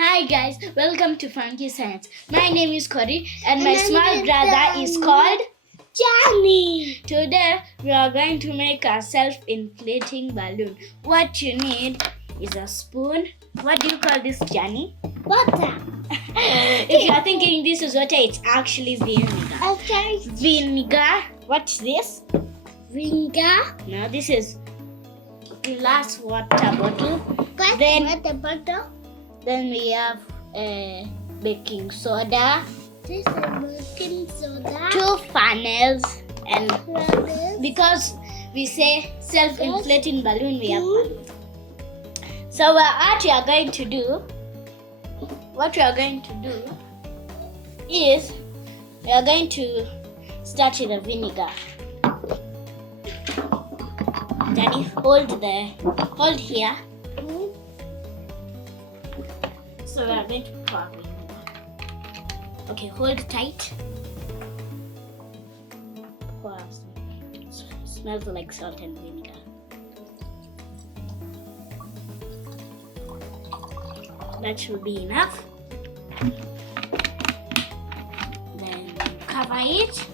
Hi guys, welcome to FunKe Science. My name is Kori and my small brother is called Johnny. Today we are going to make a self-inflating balloon. What you need is a spoon. What do you call this, Johnny? Water. If you are thinking this is water, it's actually vinegar. Okay. Vinegar. What's this? Vinegar. No, this is glass water bottle. Then water bottle. Then we have baking soda. This is baking soda. 2 funnels, and because we say self-inflating balloon, we have funnels. So what we are going to do is we are going to start with the vinegar. Daddy, hold here. So we are going to pour vinegar. Okay, hold tight. Pour some. It smells like salt and vinegar. That should be enough. Then cover it.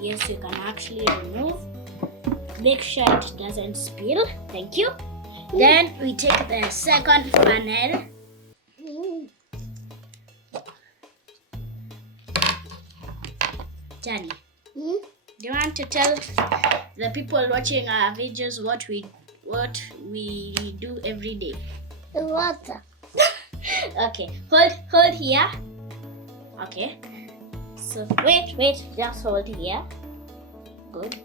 Yes, you can actually remove. Make sure it doesn't spill. Thank you. Then we take the second funnel. Johnny, do you want to tell the people watching our videos what we do every day? The water. Okay, hold here. Okay. So wait, just hold here. Good.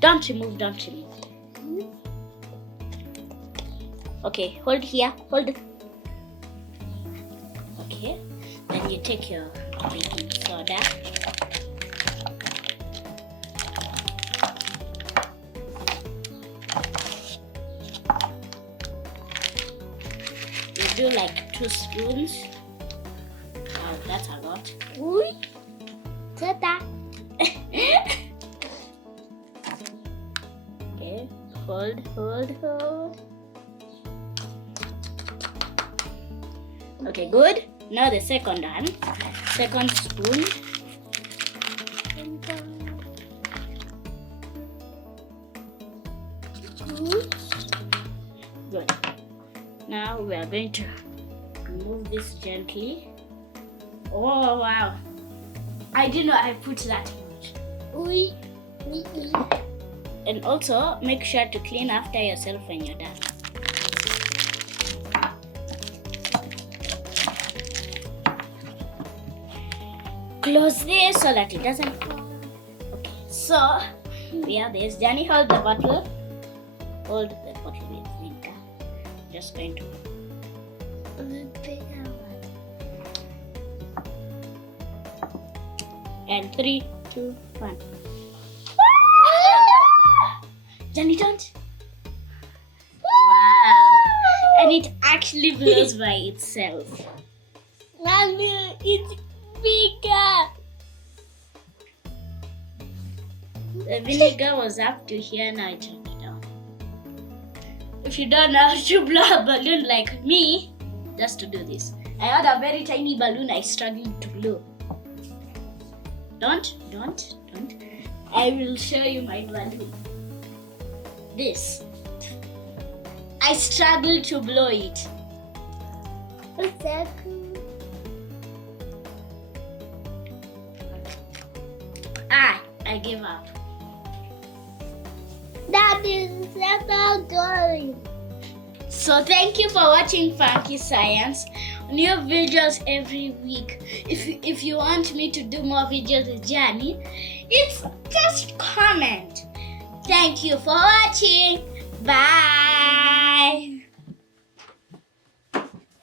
Don't remove. Okay, hold here. Hold. Okay. Then you take your baking soda. You do like 2 spoons. Wow, that's a lot. Uy. Soda. Okay, hold. Okay, good. Now the second one. Second spoon. Good. Now we are going to remove this gently. Oh wow! I didn't know I put that much. Uy. And also make sure to clean after yourself when you're done. Close this so that it doesn't fall. Okay, so we have this. Johnny, hold the bottle. Hold the bottle with vinegar. Just going to. And 3, 2, 1. Johnny, don't. Wow! And it actually blows by itself. Mommy, it's bigger. The vinegar was up to here, now it turned down. If you don't know how to blow a balloon like me, just to do this. I had a very tiny balloon I struggled to blow. Don't. I will show you my balloon. This. I struggled to blow it. What's that? I give up. That is so good. So thank you for watching FunKe Science. New videos every week. If you want me to do more videos with Johnny, it's just comment. Thank you for watching. Bye.